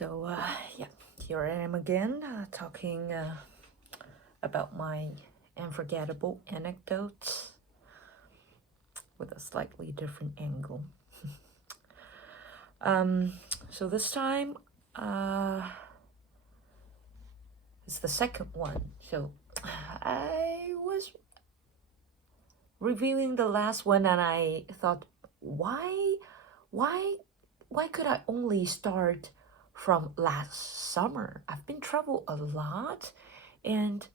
Yeah, here I am again, talking about my unforgettable anecdotes with a slightly different angle. So this time, it's the second one. So I was reviewing the last one and I thought, why could I only start from last summer? I've been travel a lot, and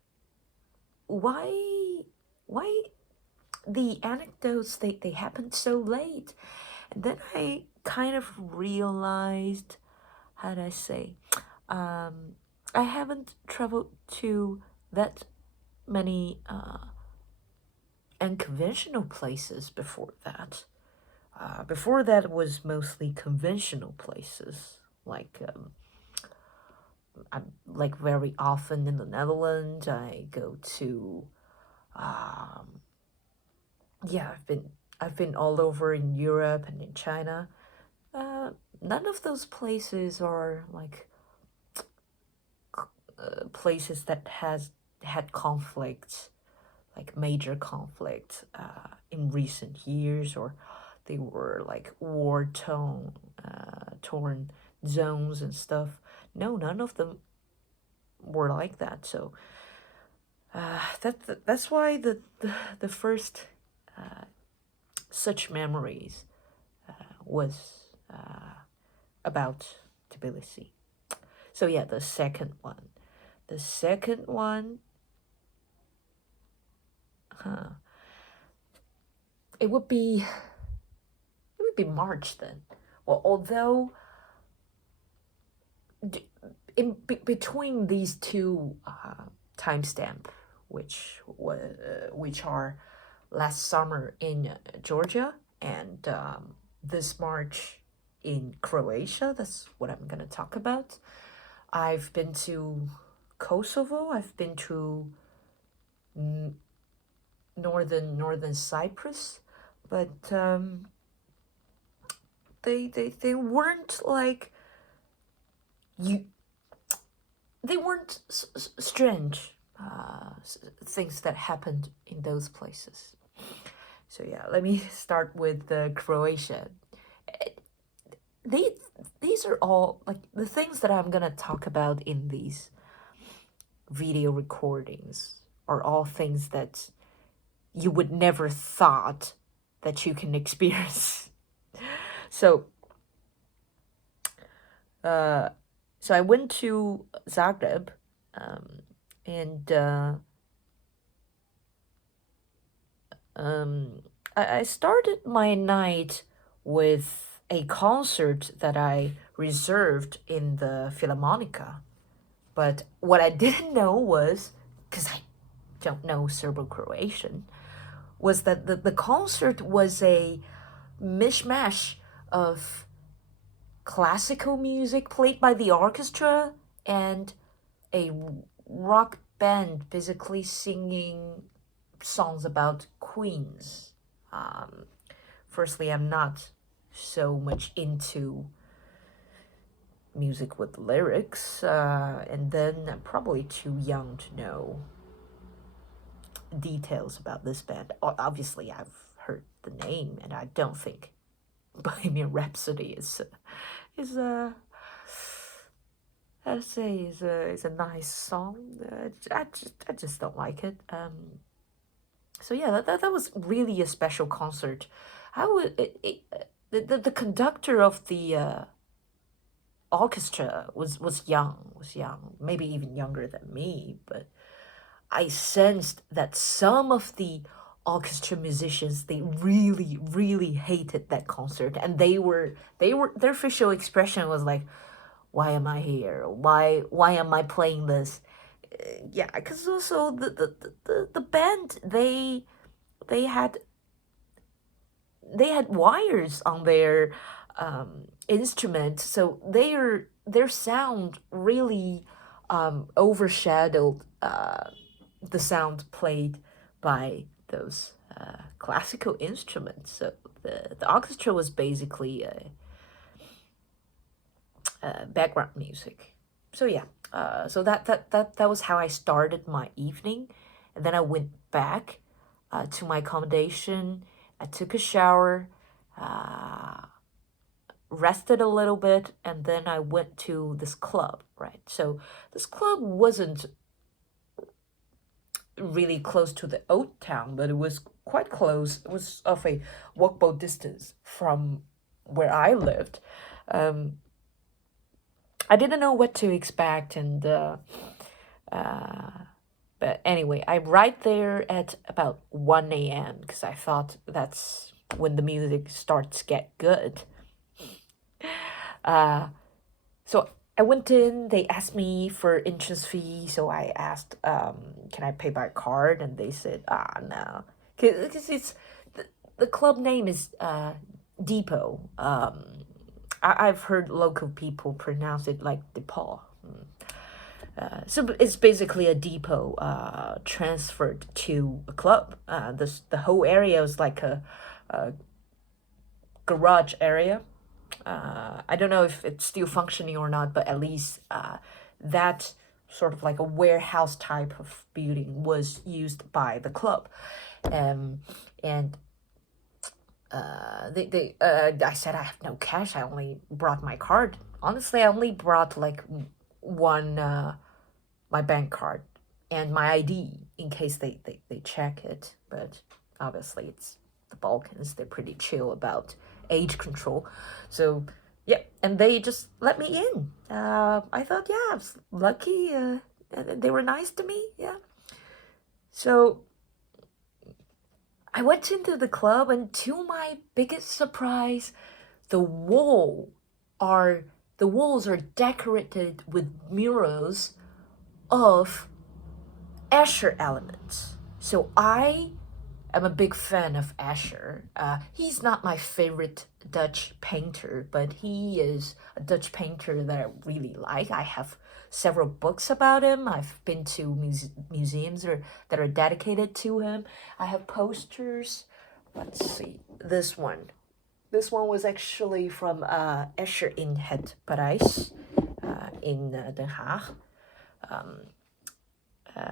why the anecdotes they happened so late? And then I kind of realized, how do I say, I haven't traveled to that many unconventional places before that. Before that was mostly conventional places, like I'm like very often in the Netherlands. I go to yeah, I've been all over in Europe and in China. None of those places are like places that has had conflicts, like major conflict in recent years, or they were like torn zones and stuff. No, none of them were like that. So that's why the first such memories was about Tbilisi. So yeah, the second one, it would be March then. Well, although between these two timestamp, which are last summer in Georgia and this March in Croatia, that's what I'm gonna talk about. I've been to Kosovo. I've been to northern Cyprus, but they weren't like you. They weren't strange things that happened in those places. So yeah, let me start with Croatia. These are all like the things that I'm gonna talk about in these video recordings are all things that you would never thought that you can experience. So I went to Zagreb, and I started my night with a concert that I reserved in the Philharmonica. But what I didn't know was, because I don't know Serbo-Croatian, was that the concert was a mishmash of classical music played by the orchestra and a rock band basically singing songs about queens. Firstly, I'm not so much into music with lyrics, and then I'm probably too young to know details about this band. Obviously, I've heard the name, and I don't think Bohemian Rhapsody is I'd say is a nice song. I just don't like it. So yeah, that was really a special concert. The conductor of the orchestra was young, maybe even younger than me, but I sensed that some of the orchestra musicians, they really hated that concert, and their facial expression was like, why am I here? Why am I playing this? Yeah, because also the band, they had wires on their instrument, so their sound really overshadowed the sound played by those classical instruments. So the orchestra was basically background music. So yeah, so that was how I started my evening, and then I went back to my accommodation. I took a shower, rested a little bit, and then I went to this club, right? So this club wasn't really close to the old town, but it was quite close. It was of a walkable distance from where I lived. I didn't know what to expect, and but anyway, I arrived there at about 1 a.m. because I thought that's when the music starts to get good. So I went in, they asked me for entrance fee, so I asked, can I pay by card? And they said, no. Because the club name is Depot. I've heard local people pronounce it like Depot. So it's basically a depot transferred to a club. The whole area is like a garage area. I don't know if it's still functioning or not, but at least that sort of like a warehouse type of building was used by the club. And I said I have no cash. I only brought my card. Honestly, I only brought like one my bank card and my ID in case they check it. But obviously it's the Balkans. They're pretty chill about age control. So yeah, and they just let me in. I thought, yeah, I was lucky. They were nice to me. Yeah. So I went into the club, and to my biggest surprise, the walls are decorated with murals of Escher elements. So I am a big fan of Escher. He's not my favorite Dutch painter, but he is a Dutch painter that I really like. I have several books about him. I've been to museums that are dedicated to him. I have posters. Let's see, this one. This one was actually from Escher in het Parijs, in Den Haag.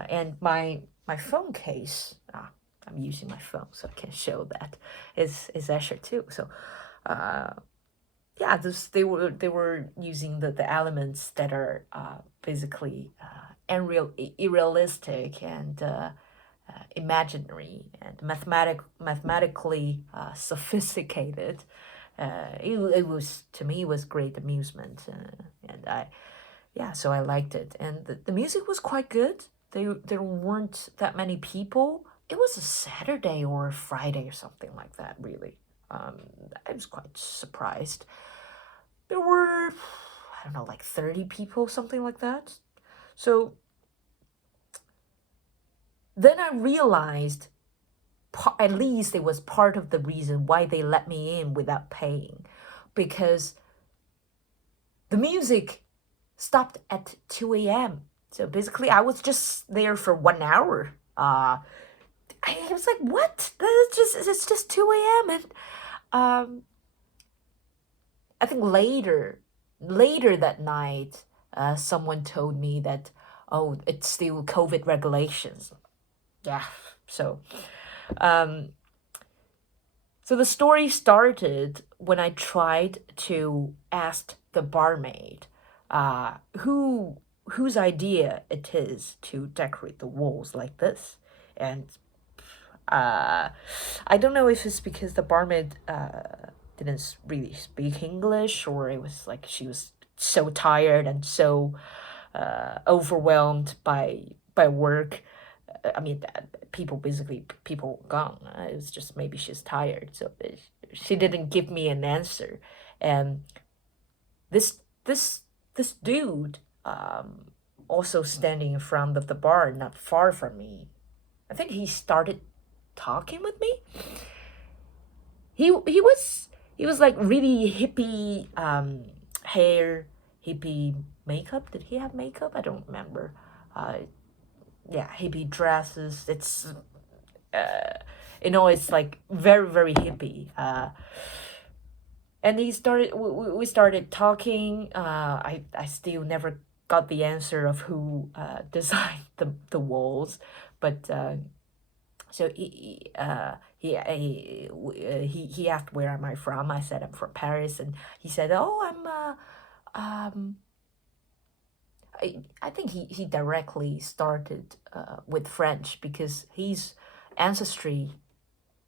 And my phone case, I'm using my phone so I can show that, is Escher too. So yeah, they were using the elements that are basically unrealistic and imaginary and mathematically sophisticated. It was, to me, it was great amusement, and so I liked it, and the music was quite good. There weren't that many people. It was a Saturday or a Friday or something like that, really. I was quite surprised. There were, I don't know, like 30 people, something like that. So then I realized, at least it was part of the reason why they let me in without paying, because the music stopped at 2 a.m. So basically, I was just there for 1 hour. I was like, what? It's just 2 a.m. And I think later that night, someone told me that, oh, it's still COVID regulations. Yeah, so the story started when I tried to ask the barmaid whose idea it is to decorate the walls like this. And I don't know if it's because the barmaid didn't really speak English, or it was like she was so tired and so overwhelmed by work. I mean, people gone. It was just maybe she's tired, so she didn't give me an answer. And this dude, also standing in front of the bar, not far from me, I think he started talking with me. He was like really hippie hair, hippie makeup. Did he have makeup? I don't remember. Yeah, hippie dresses. It's it's like very, very hippie. And we started talking. I still never got the answer of who designed the walls, but so he asked where am I from. I said I'm from Paris, and he said, oh, um I think he directly started with French because his ancestry,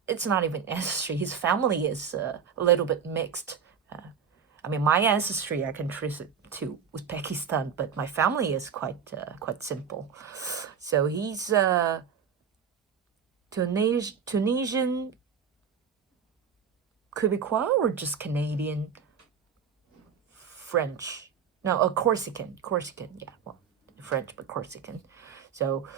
it's not even ancestry, his family is a little bit mixed. I mean, my ancestry I can trace it to Uzbekistan, but my family is quite simple. So he's Tunisian Quebecois or just Canadian French? No, a Corsican. Corsican, yeah. Well, French, but Corsican. So,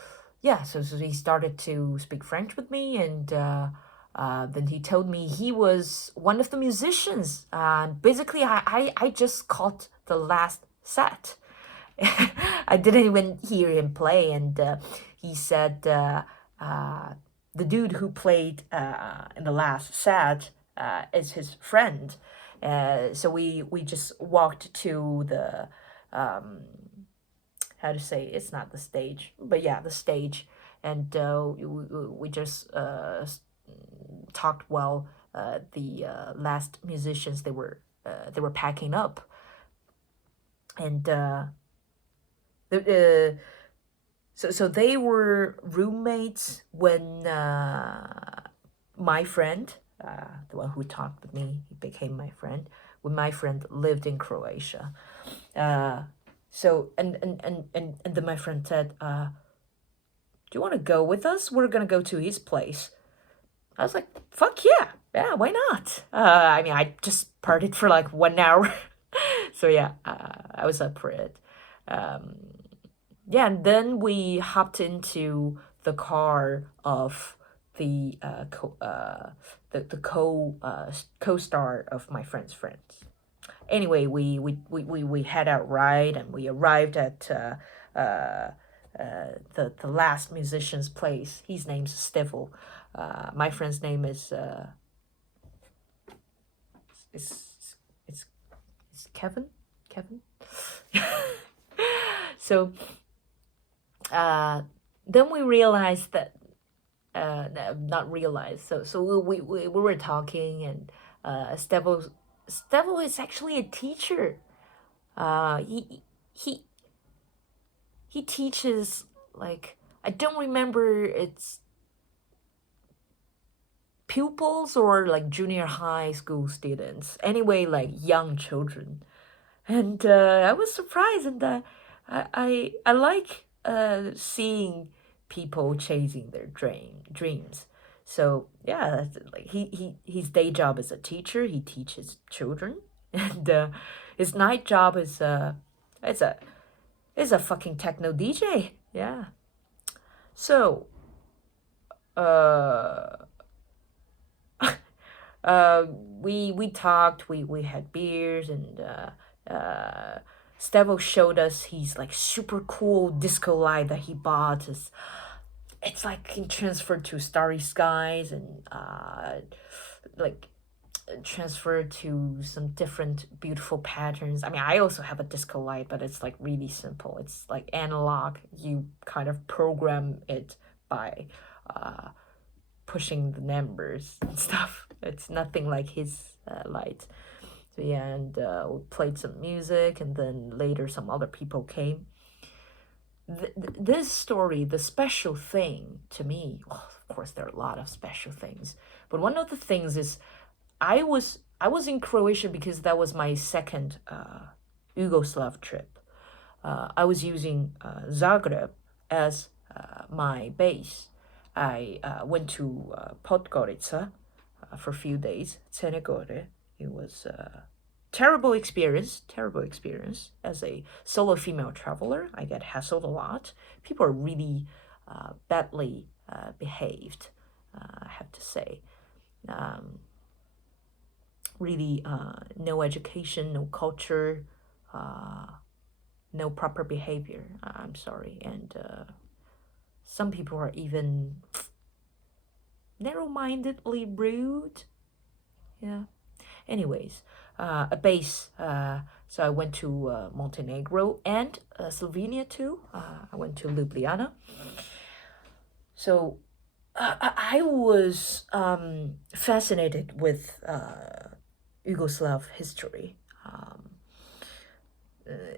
yeah, so he started to speak French with me, and then he told me he was one of the musicians. Basically, I just caught the last set. I didn't even hear him play, and he said the dude who played in the last set is his friend. So we just walked to the how to say, it's not the stage, but yeah, the stage, and we just talked while the last musicians, they were packing up, and so they were roommates when my friend, the one who talked with me, he became my friend, when my friend lived in Croatia. So and then my friend said, do you want to go with us? We're gonna go to his place. I was like, fuck yeah, why not? I mean, I just partied for like 1 hour. So yeah, I was up for it. Yeah, and then we hopped into the car of the co-star of my friend's friends. Anyway, we had our ride, and we arrived at the last musician's place. His name's Stevel. My friend's name is it's Kevin. Kevin. So then we realized that no, not realized. So we were talking, and Stevel is actually a teacher. He he teaches, like, I don't remember it's pupils or like junior high school students. Anyway, like young children. And I was surprised, and I like seeing people chasing their dreams. So yeah, like his day job is a teacher. He teaches children, and his night job is it's a fucking techno DJ. Yeah. So uh we talked, we had beers, and Stevo showed us his like super cool disco light that he bought. It's like he transferred to Starry Skies, and like transferred to some different beautiful patterns. I mean, I also have a disco light, but it's like really simple. It's like analog. You kind of program it by pushing the numbers and stuff. It's nothing like his light. So yeah, and we played some music, and then later some other people came. This story, the special thing to me, well, of course there are a lot of special things, but one of the things is I was in Croatia because that was my second Yugoslav trip. I was using Zagreb as my base. I went to Podgorica for a few days, Crne Gore. It was a terrible experience as a solo female traveler. I get hassled a lot. People are really badly behaved, I have to say. Really, no education, no culture, no proper behavior. I'm sorry. And some people are even narrow-mindedly rude. Yeah. Anyways, a base. So I went to Montenegro and Slovenia too. I went to Ljubljana. So I was fascinated with Yugoslav history.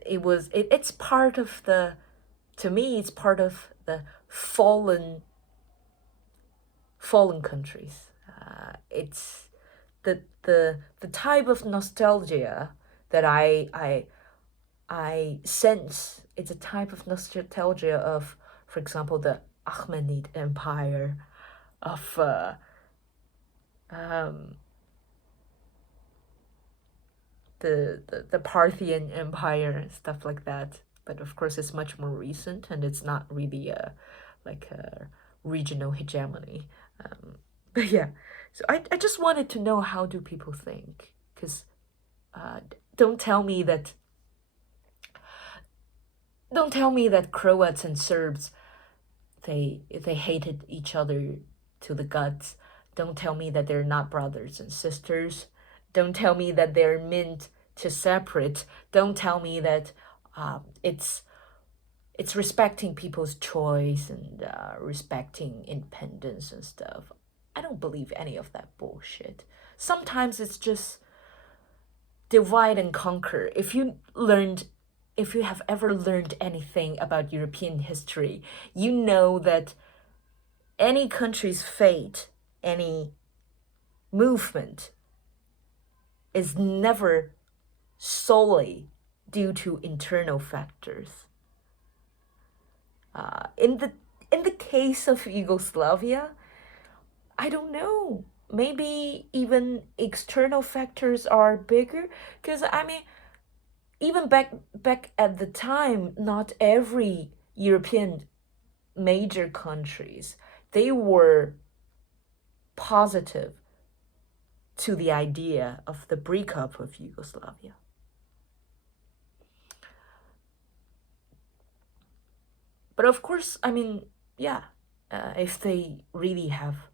It's part of the, to me, it's part of the fallen countries. It's the type of nostalgia that I sense. It's a type of nostalgia of, for example, the Achaemenid Empire, of the Parthian Empire and stuff like that. But of course, it's much more recent, and it's not really a regional hegemony. But yeah, so I just wanted to know, how do people think? Because don't tell me that Croats and Serbs, they hated each other to the guts. Don't tell me that they're not brothers and sisters. Don't tell me that they're meant to separate. Don't tell me that it's respecting people's choice and respecting independence and stuff. I don't believe any of that bullshit. Sometimes it's just divide and conquer. If you have ever learned anything about European history, you know that any country's fate, any movement, is never solely due to internal factors. In the case of Yugoslavia, I don't know. Maybe even external factors are bigger, because I mean, even back at the time, not every European major countries, they were positive to the idea of the breakup of Yugoslavia. But of course, I mean, yeah, if they really have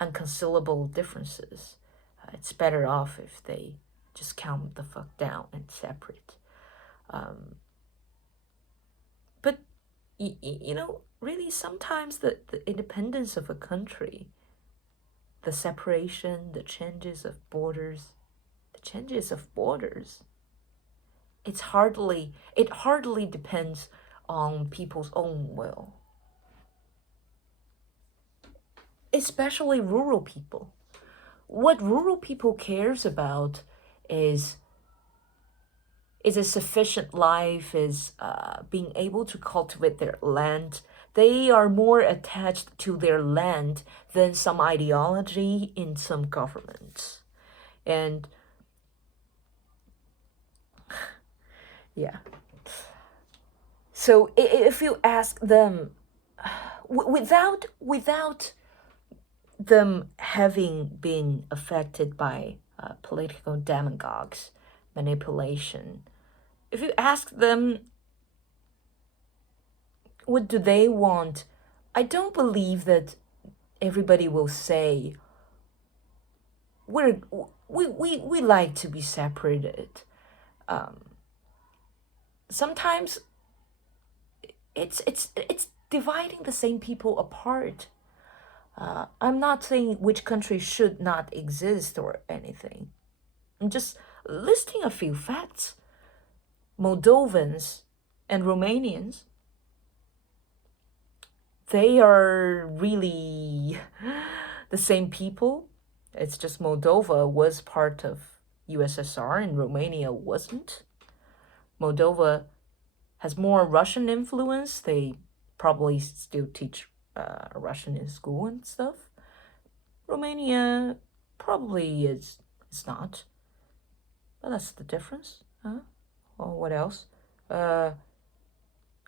unconcealable differences, it's better off if they just calm the fuck down and separate. But you know, really, sometimes the independence of a country, the separation, the changes of borders, it hardly depends on people's own will. Especially rural people. What rural people cares about is a sufficient life, is being able to cultivate their land. They are more attached to their land than some ideology in some governments. And yeah. So if you ask them, without them having been affected by political demagogues, manipulation, if you ask them what do they want, I don't believe that everybody will say we like to be separated. Sometimes it's dividing the same people apart. I'm not saying which country should not exist or anything. I'm just listing a few facts. Moldovans and Romanians, they are really the same people. It's just Moldova was part of USSR and Romania wasn't. Moldova has more Russian influence. They probably still teach Russian in school and stuff. Romania probably is not. But that's the difference. Or what else?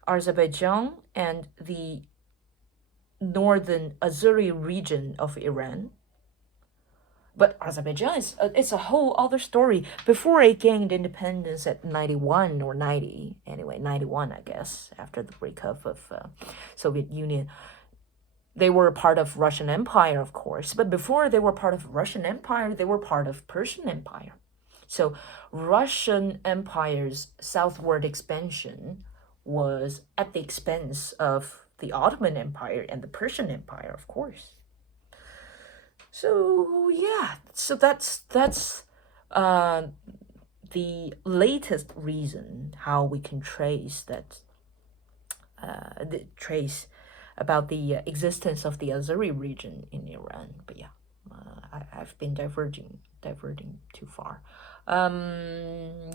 Azerbaijan and the northern Azeri region of Iran. But Azerbaijan it's a whole other story. Before it gained independence at 91 or 90, anyway, 91, I guess, after the breakup of Soviet Union. They were part of Russian Empire, of course. But before they were part of Russian Empire, they were part of Persian Empire. So Russian Empire's southward expansion was at the expense of the Ottoman Empire and the Persian Empire, of course. So yeah, so that's the latest reason how we can trace that trace about the existence of the Azeri region in Iran. But yeah, I've been diverting too far.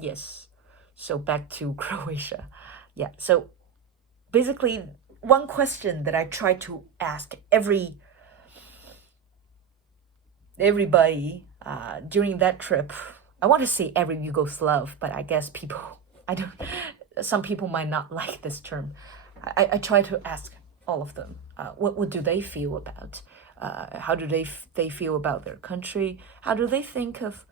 Yes. So back to Croatia. Yeah. So basically, one question that I try to ask everybody during that trip. I want to say every Yugoslav, but I guess I don't. Some people might not like this term. I try to ask all of them, what do they feel about? How do they feel about their country? How do they think of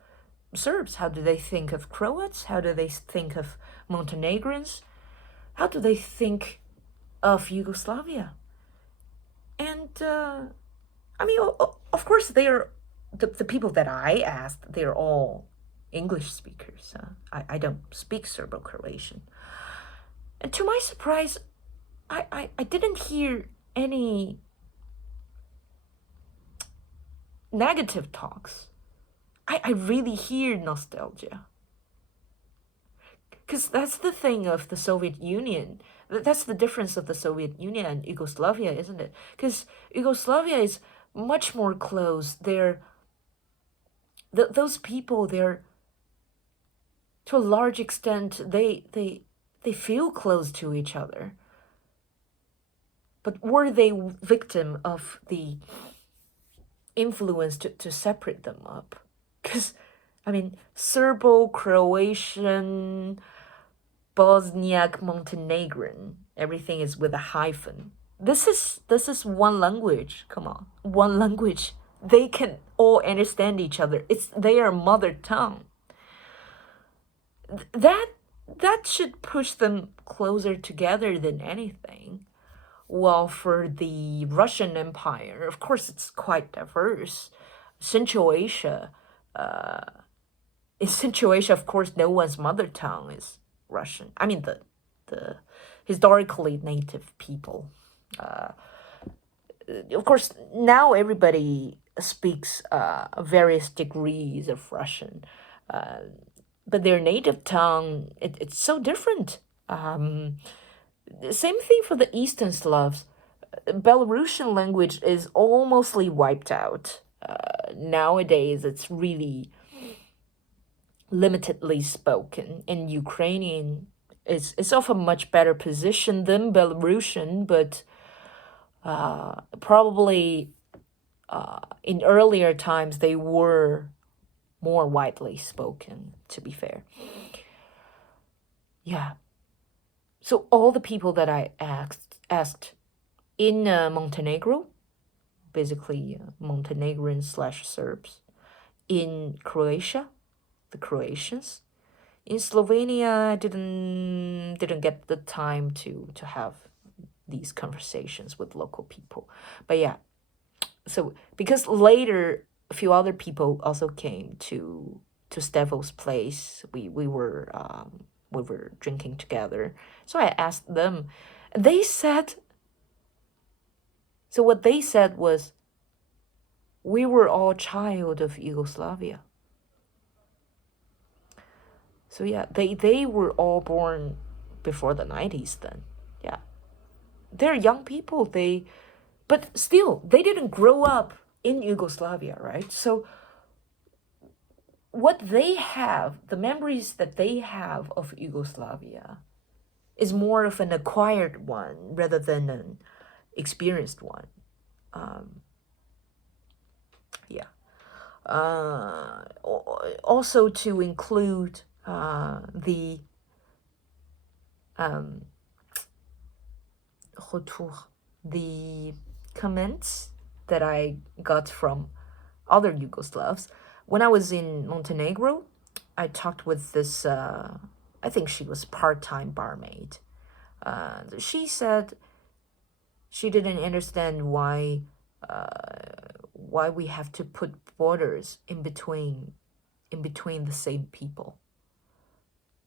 Serbs? How do they think of Croats? How do they think of Montenegrins? How do they think of Yugoslavia? And I mean, of course, they're the people that I asked. They're all English speakers. I don't speak Serbo-Croatian, and to my surprise, I didn't hear any negative talks. I really hear nostalgia. Because that's the thing of the Soviet Union. That's the difference of the Soviet Union and Yugoslavia, isn't it? Because Yugoslavia is much more close. Those people, they're, to a large extent, they feel close to each other. But were they victim of the influence to separate them up? Because, I mean, Serbo-Croatian, Bosniak, Montenegrin, everything is with a hyphen. This is one language. Come on, one language. They can all understand each other. It's their mother tongue. That should push them closer together than anything. Well, for the Russian Empire, of course, it's quite diverse. Central Asia, in Central Asia, of course, no one's mother tongue is Russian. I mean, the historically native people. Of course, now everybody speaks various degrees of Russian, but their native tongue, it's so different. Same thing for the Eastern Slavs. Belarusian language is almost wiped out. Nowadays, it's really limitedly spoken. And Ukrainian is of a much better position than Belarusian, but probably in earlier times they were more widely spoken, to be fair. Yeah. So all the people that I asked in Montenegro, basically Montenegrin/Serbs, in Croatia, the Croatians, in Slovenia, I didn't get the time to have these conversations with local people. But yeah, so because later a few other people also came to Stevo's place. We were drinking together. So I asked them. They said, so what they said was, we were all child of Yugoslavia. So yeah, they were all born before the 90s then. Yeah. They're young people. But still, they didn't grow up in Yugoslavia, right? So what they have, the memories that they have of Yugoslavia, is more of an acquired one rather than an experienced one. Yeah. Also to include the comments that I got from other Yugoslavs. When I was in Montenegro, I talked with this, I think she was part-time barmaid. She said she didn't understand why we have to put borders in between in between the same people.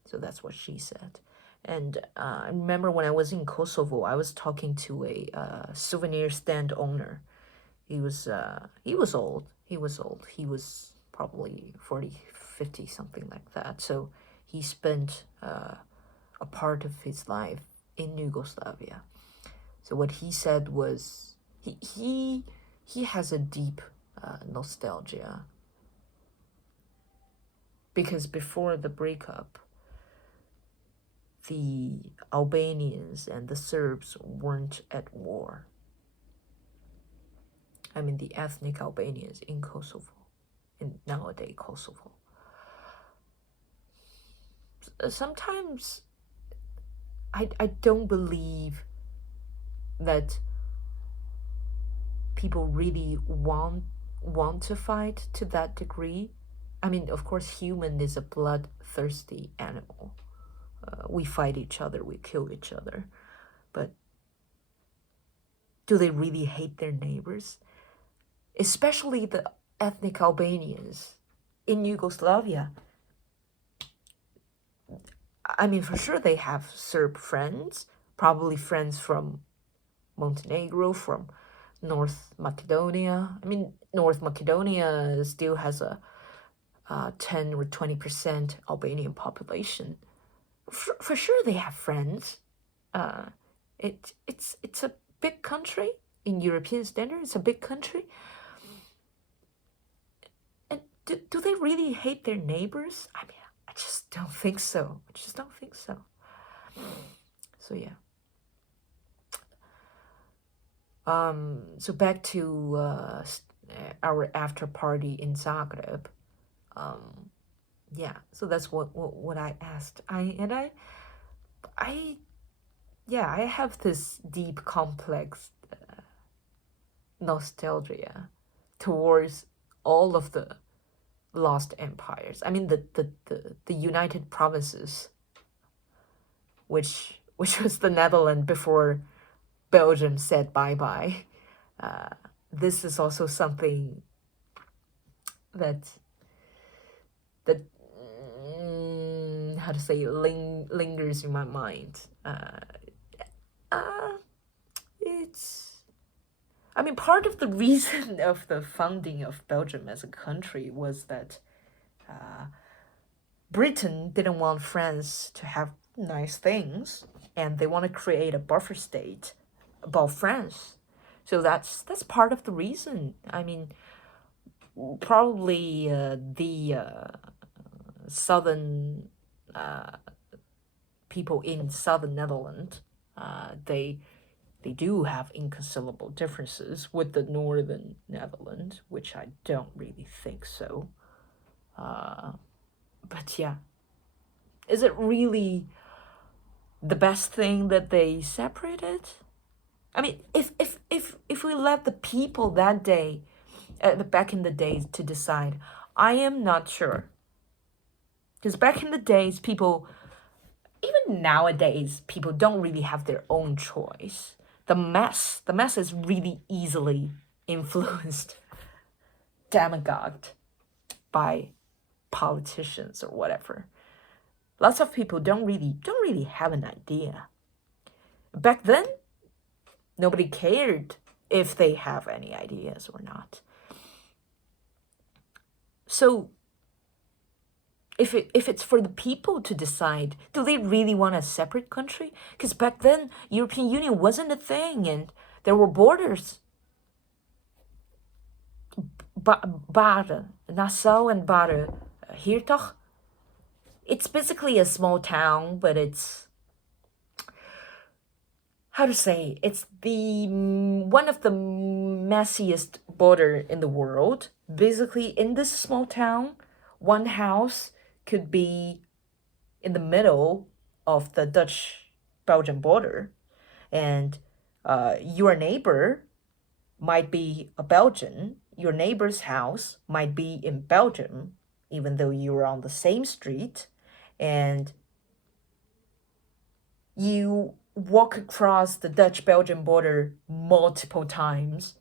So that's what she said. And I remember when I was in Kosovo, I was talking to a souvenir stand owner. He was old. He was probably 40, 50, something like that. So he spent a part of his life in Yugoslavia. So what he said was he has a deep nostalgia, because before the breakup, the Albanians and the Serbs weren't at war. I mean, the ethnic Albanians in Kosovo, in nowadays Kosovo. Sometimes I don't believe that people really want to fight to that degree. I mean, of course, human is a bloodthirsty animal. We fight each other, we kill each other. But do they really hate their neighbors? Especially the ethnic Albanians in Yugoslavia. I mean, for sure they have Serb friends, probably friends from Montenegro, from North Macedonia. I mean, North Macedonia still has a 10 or 20% Albanian population. For sure they have friends. It's a big country in European standards. It's a big country. And do they really hate their neighbors? I mean, I just don't think so. So yeah. So back to our after party in Zagreb. Yeah, so that's what I asked. I have this deep, complex nostalgia towards all of the lost empires. I mean, the United Provinces, which was the Netherlands before Belgium said bye-bye. This is also something that how to say, lingers in my mind. I mean, part of the reason of the founding of Belgium as a country was that Britain didn't want France to have nice things, and they want to create a buffer state above France. So that's part of the reason. I mean, probably the southern people in southern Netherlands, they do have inconceivable differences with the northern Netherlands, which I don't really think so. But yeah, is it really the best thing that they separated? I mean, if we let the people that day, back in the days, to decide, I am not sure. Because back in the days, people, even nowadays, people don't really have their own choice. The mass is really easily influenced, demagogued by politicians or whatever. Lots of people don't really have an idea. Back then, nobody cared if they have any ideas or not. So if it's for the people to decide, do they really want a separate country? Because back then, European Union wasn't a thing, and there were borders. Baren, Nassau and Baren, hier toch? It's basically a small town, but it's, how to say, it's the one of the messiest border in the world. Basically, in this small town, one house could be in the middle of the Dutch-Belgian border, and your neighbor might be a Belgian. Your neighbor's house might be in Belgium, even though you're on the same street, and you walk across the Dutch-Belgian border multiple times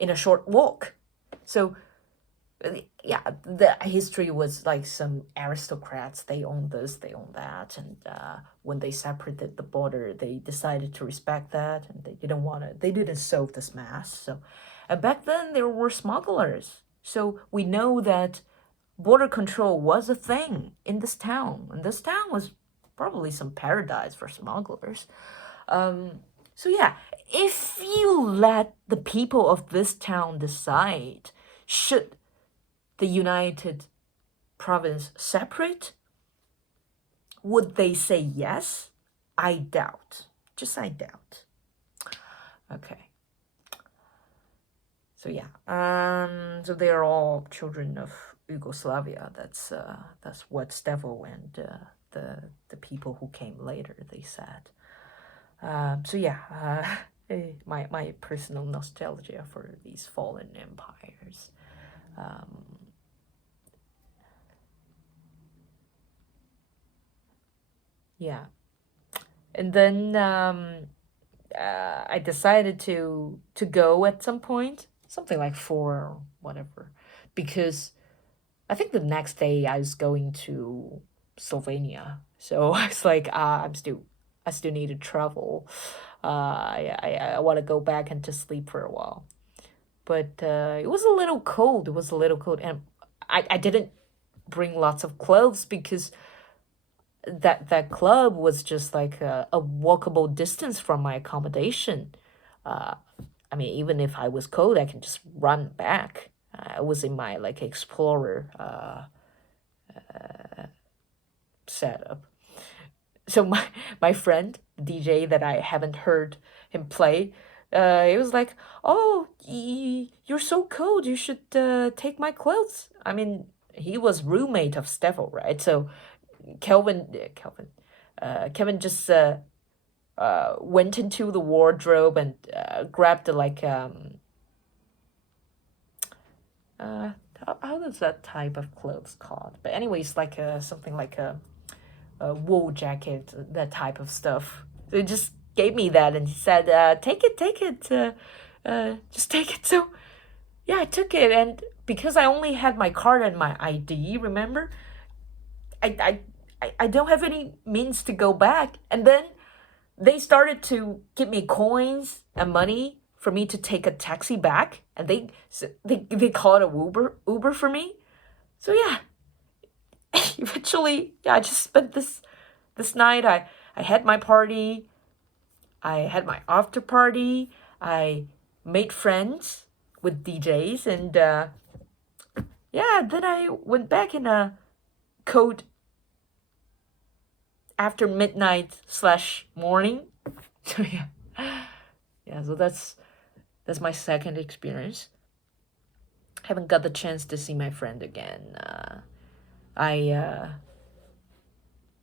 in a short walk. So yeah, the history was like some aristocrats, they own this, they own that, and when they separated the border, they decided to respect that, and they didn't solve this mess. So, and back then there were smugglers. So we know that border control was a thing in this town, and this town was probably some paradise for smugglers. So yeah, if you let the people of this town decide, should the United Province separate, would they say yes? I doubt. Just I doubt. Okay. So yeah. So they are all children of Yugoslavia. That's what Stevo and the people who came later, they said. So yeah. My personal nostalgia for these fallen empires. Yeah. And then I decided to go at some point, something like 4 or whatever, because I think the next day I was going to Slovenia. So I was like, I still need to travel. I want to go back and just sleep for a while. But it was a little cold. It was a little cold, and I didn't bring lots of clothes because that club was just like a walkable distance from my accommodation. I mean, even if I was cold, I can just run back. I was in my like explorer setup. So my friend DJ that I haven't heard him play, it was like, oh, you're so cold. You should take my clothes. I mean, he was roommate of Steffel, right? So Kevin just went into the wardrobe and grabbed like how does that type of clothes called? But anyways, like something like a wool jacket, that type of stuff. So he just gave me that and he said, take it, just take it. So yeah, I took it, and because I only had my card and my ID, remember, I don't have any means to go back. And then they started to give me coins and money for me to take a taxi back, and they called a Uber for me. So yeah, eventually, yeah, I just spent this night. I had my party, I had my after party, I made friends with DJs, and yeah, then I went back in a cold after midnight / morning. So yeah, yeah. So that's my second experience. Haven't got the chance to see my friend again.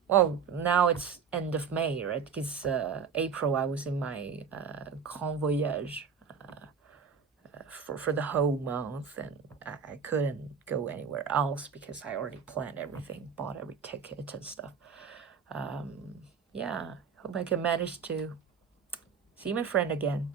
Well, now it's end of May, right? Because April I was in my grand voyage for the whole month, and I couldn't go anywhere else because I already planned everything, bought every ticket and stuff. Yeah, hope I can manage to see my friend again.